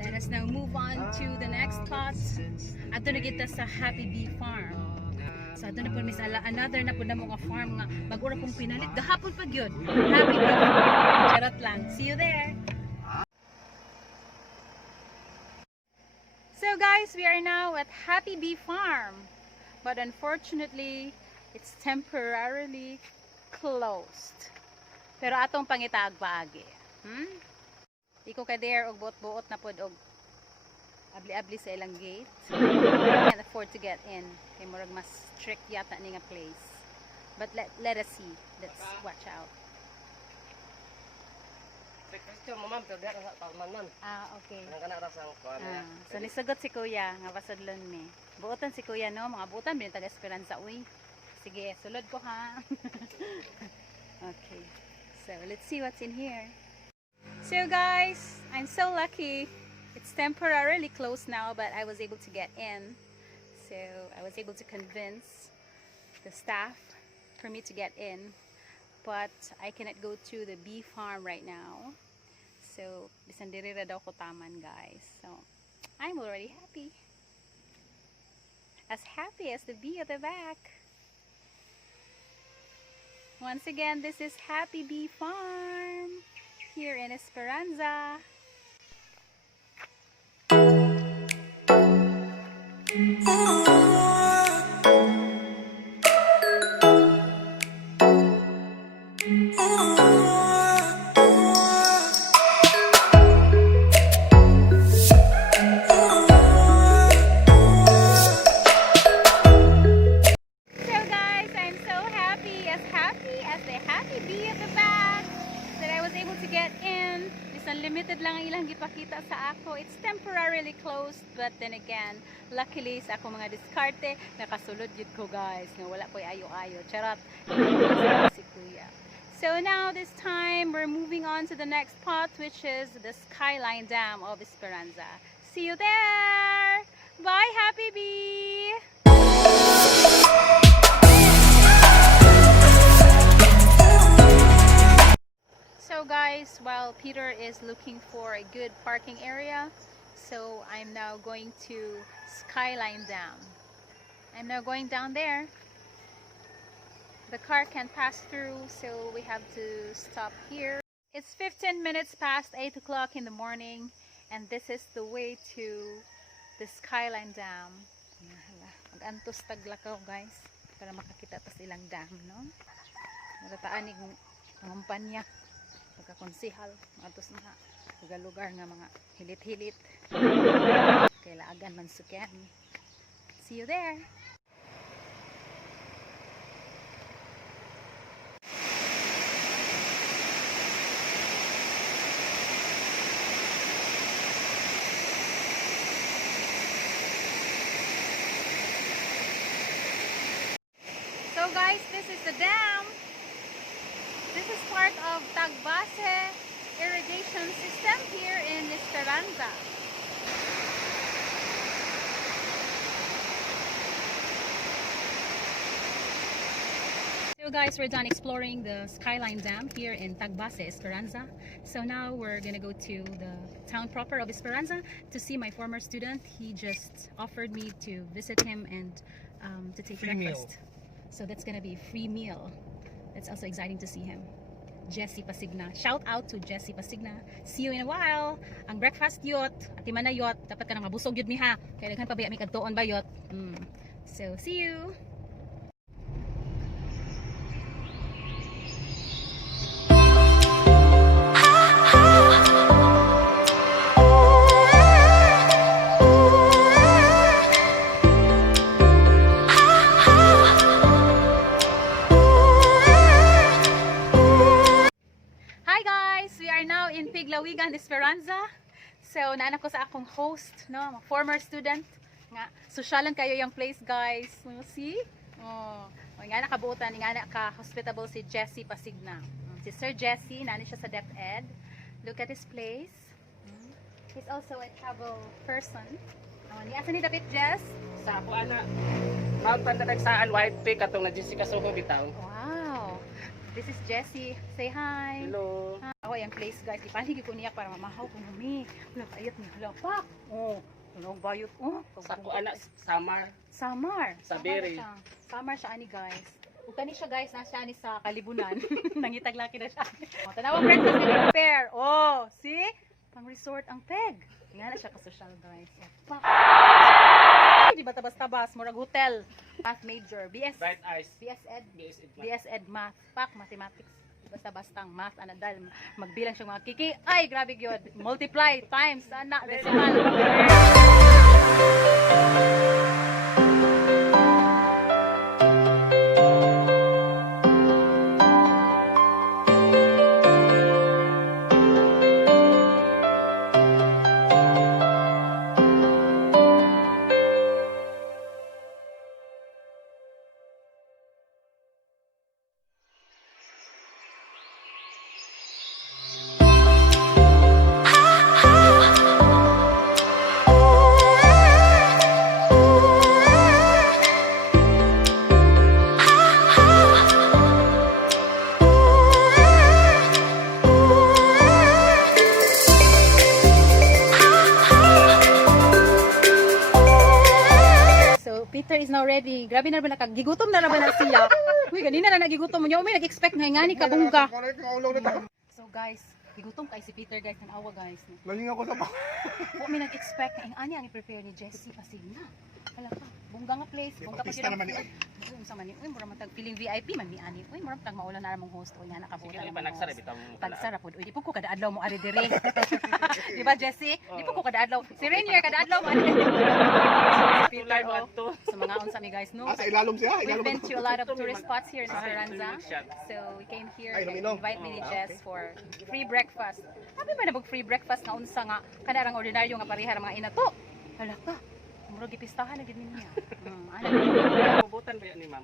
Let us now move on to the next spot. Ato na kita sa Happy Bee Farm. So ato na po mis another na po na mga farm nga mag-ura pong pinalit. Gahapon pa yun. Happy Bee Farm. Charot lang. See you there. So guys, we are now at Happy Bee Farm. But unfortunately, it's temporarily closed. Pero atong pangitaag paagi. Iko ka there og buot-buot na pod og abli-abli sa ilang gate. Can't afford to get in. Kay murag mas strict yata ni nga place. But let us see. Let's watch out. Okay. So nisugot si Kuya nga pasadlon mi. Buotan si Kuya no, mga buotan bin taga Esperanza uy. Sige, sulod ko ha. Okay. So let's see what's in here. So guys, I'm so lucky. It's temporarily closed now, but I was able to get in. So I was able to convince the staff for me to get in. But I cannot go to the bee farm right now. So bisan diri ra daw ko taman guys. So I'm already happy. As happy as the bee at the back. Once again, this is Happy Bee Farm here in Esperanza. Limited lang ang ilang gipakita sa ako. It's temporarily closed, but then again, luckily sa ako mga diskarte, nakasulod yun ko guys. Nga wala ko'y ayo-ayo. Charot. Si Kuya. So now this time, we're moving on to the next spot, which is the Skyline Dam of Esperanza. See you there! Bye, Happy Bee! So guys, while Peter is looking for a good parking area, so I'm now going to Skyline Dam. I'm now going down there. The car can't pass through, so we have to stop here. It's 15 minutes past 8 o'clock in the morning, and this is the way to the Skyline Dam. Mag-antos taglakaw guys, para makakita tas ilang dam, no? Narataan ng kumpanya. Pagkakonsihal, matos na lugar nga mga hilit-hilit. Kailaagan man sukyan. See you there! So guys, this is the dam. This is part of Tagbase irrigation system here in Esperanza. So guys, we're done exploring the Skyline Dam here in Tagbase, Esperanza. So now we're gonna go to the town proper of Esperanza to see my former student. He just offered me to visit him and to take free breakfast. So that's gonna be a free meal. It's also exciting to see him. Jessie Pasigna. Shout out to Jessie Pasigna. See you in a while. Ang breakfast yot, ati man na yot, dapat ka nang mabusog yun mi ha. Kaya daghan pa ba mi kadtuon ba yot. So see you. Bayugan Esperanza. So naana ko sa akong host, no, former student nga sosyalan kayo yung place guys. See? Nga nakabuotan nga ka hospitable si Jessie Pasigna. Si Sir Jessie, nani siya sa DepEd. Look at his place. He's also a travel person. Ni asa ni David Jess? Sa ako ana. Mount Pandagsaan White Peak atong na Jessica Soho bitaw. Wow. This is Jessie. Say hi. Hello. away ang place guys. Ipaligid ko niya para mamahaw ko nami. Wala kayat ni halapak. Oh, tunong bayot. Oh, Sa ko anak Samar. Samar. Sabiri. Samar siya ani guys. Ug kani siya guys, nasa ani sa Kalibunan. Nangitag laki na siya. Oh, tanawang breakfast ni prepare. Oh, see? Pang resort ang peg. Nga na siya ka-social guys. Pak. Di ba tabas-tabas murag hotel. Math major, BS. Bright eyes. BS Ed. BS Ed. BS Ed Math. Pak mathematics. Basta-bastang math ana dal magbilang siya mga kiki. Ay, grabe gyud. Multiply times ana decimal. Peter is now ready. Grabe na ba nakagigutom na naman na siya. Uy, ganina na nagigutom mo niya. Umi, nag-expect na ingani ka bungga. So guys, gigutom kay si Peter guys. Nanawa guys. Laling ako sa pa. Umi, nag-expect na ingani ang i-prepare ni Jessie. Pasig na. Hala pa. Bungga nga place. Bungga pa Pista naman ni. Uy, sa mani. Uy, mura matag feeling VIP man ni ani. Uy, mura matag maulan na ramong host. Uy, nakabuta Sige, na iba nagsara bitaw mo. Pagsara po. Uy, di po ko kada adlaw mo ari dire. Di ba Jessie? Di po ko kada adlaw. Si Rainier kada adlaw mo ari dire. Peter mo. Sa mga unsa mi guys, no? Sa ilalom siya. We've been to a lot of tourist spots here in Esperanza. So we came here Ay, and luminom. invite me ni Jess for free breakfast. Sabi ba na free breakfast na unsa nga kanarang ordinaryo nga parihar mga inato. Hala pa. Murag gipistahan na gid niya. Ano? Pubutan ba yan ni ma'am?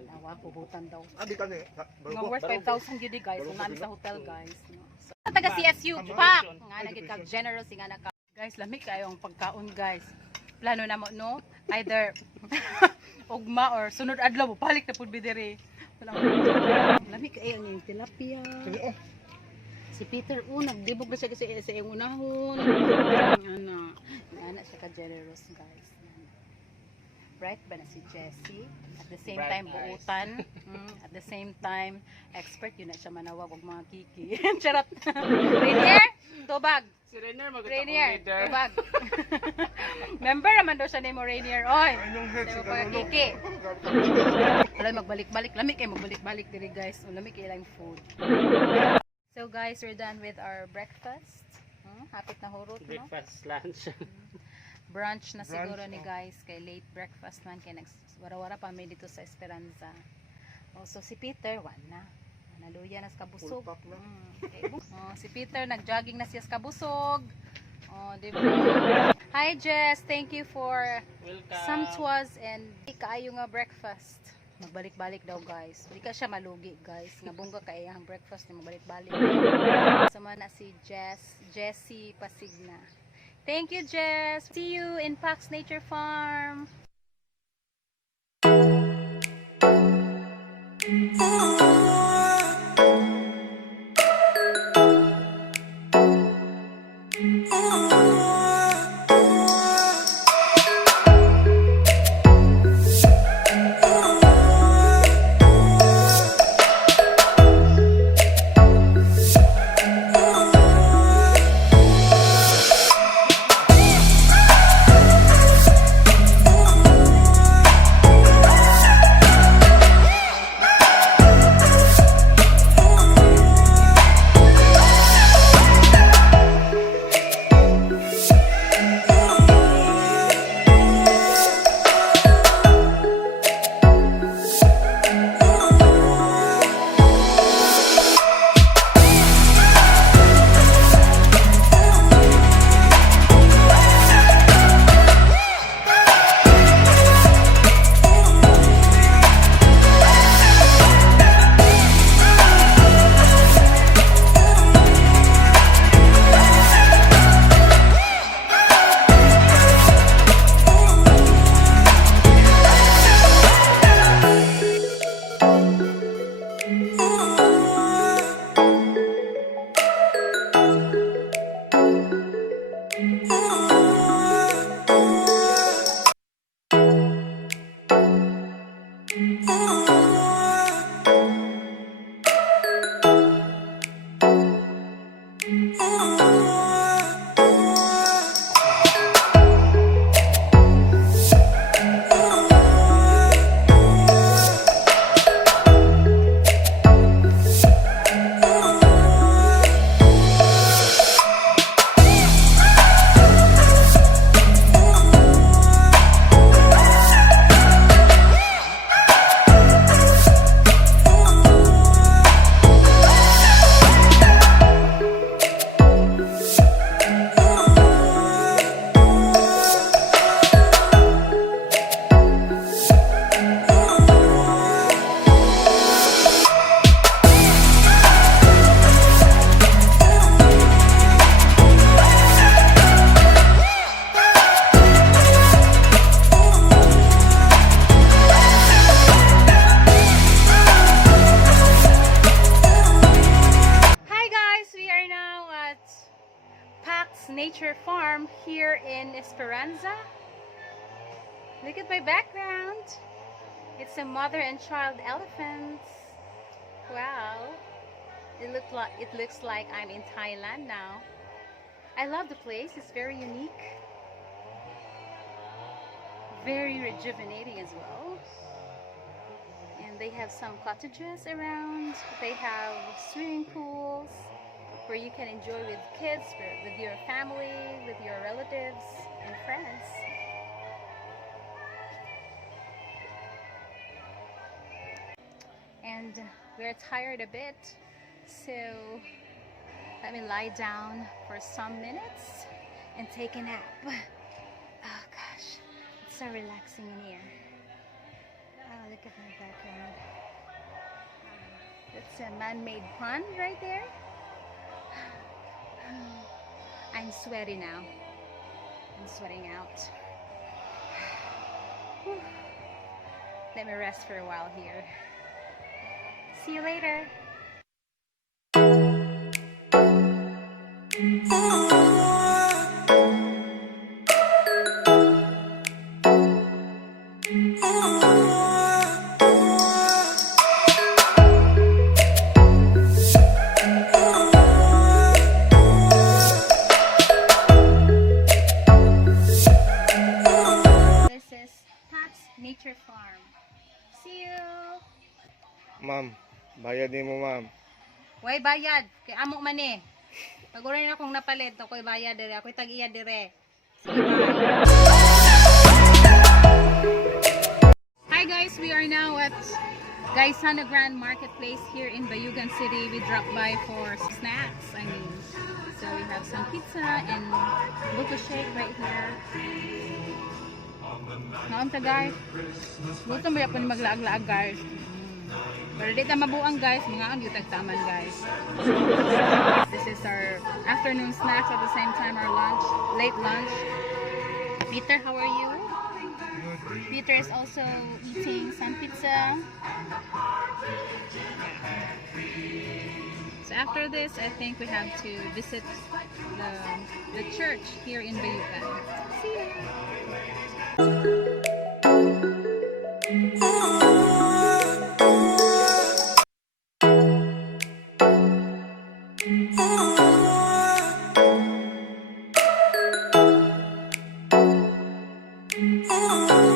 Nawa pubutan daw. Abi ka ni. Nga worth 5,000 gyud guys. Kung nani sa hotel guys. So, taga CSU pa. Nga nagid kag generous nga naka. Guys, lamig kayo ang pagkaon guys. Plano na mo no? Either ugma or sunod adlaw mo balik na pud bidiri. Lamig kayo ang tilapia. Si Peter nagdibog na siya kasi sa iyong unahon. Ana siya ka-generous guys. Right ba na si Jessie? At the same time buutan. At the same time expert yun na siya manawag og mga kiki. Charot. Rainier, tubag. Si Rainier Rainier, leader. tubag. Member naman daw siya ni mo Rainier. Oy. Yung head Sa si mga kiki. Wala magbalik-balik. Lamig kayo magbalik-balik diri guys. Lamig kayo lang food. So guys, we're done with our breakfast. Hapit na hurot, no? Breakfast, lunch. Brunch na siguro ni guys. Kay late breakfast man. Kaya nagswara-wara pa may dito sa Esperanza. Oh, so si Peter, na. Naluya na sa kabusog. Okay. Si Peter, nag-jogging na siya sa kabusog. Oh, diba? Hi Jess, thank you for Welcome. sumptuous and kaayo nga breakfast. Magbalik-balik daw guys. Hindi ka siya malugi guys. Nga bungga kay ang breakfast ni magbalik-balik. Sama na si Jessie Pasigna. Thank you Jess. See you in Pax Nature Farm. Pax Nature Farm here in Esperanza. Look at my background. It's a mother and child elephants. Wow. It looks like I'm in Thailand now. I love the place. It's very unique. Very rejuvenating as well. And they have some cottages around. They have swimming pools where you can enjoy with kids, with your family, with your relatives and friends. And we're tired a bit, so let me lie down for some minutes and take a nap. Oh gosh, it's so relaxing in here. Oh, look at my background. That's a man-made pond right there. I'm sweaty now. I'm sweating out. Let me rest for a while here. See you later. This is Pax Nature Farm. See you. Ma'am, bayad mo ma'am. Way bayad kay amo man eh. Pag uray na akong napalit, ako'y bayad dire, ako'y tag-iya dire. Sige, bye. Hi guys, we are now at Gaisana Grand Marketplace here in Bayugan City. We dropped by for snacks. So we have some pizza and buko shake right here. Naon ta guys? Gusto mo yapon maglaag-laag guys. Pero di ta mabuang guys, mga ang yutag taman guys. This is our afternoon snacks at the same time our lunch, late lunch. Peter, how are you? Peter is also eating some pizza. So after this, I think we have to visit the church here in Bayugan. See you. Oh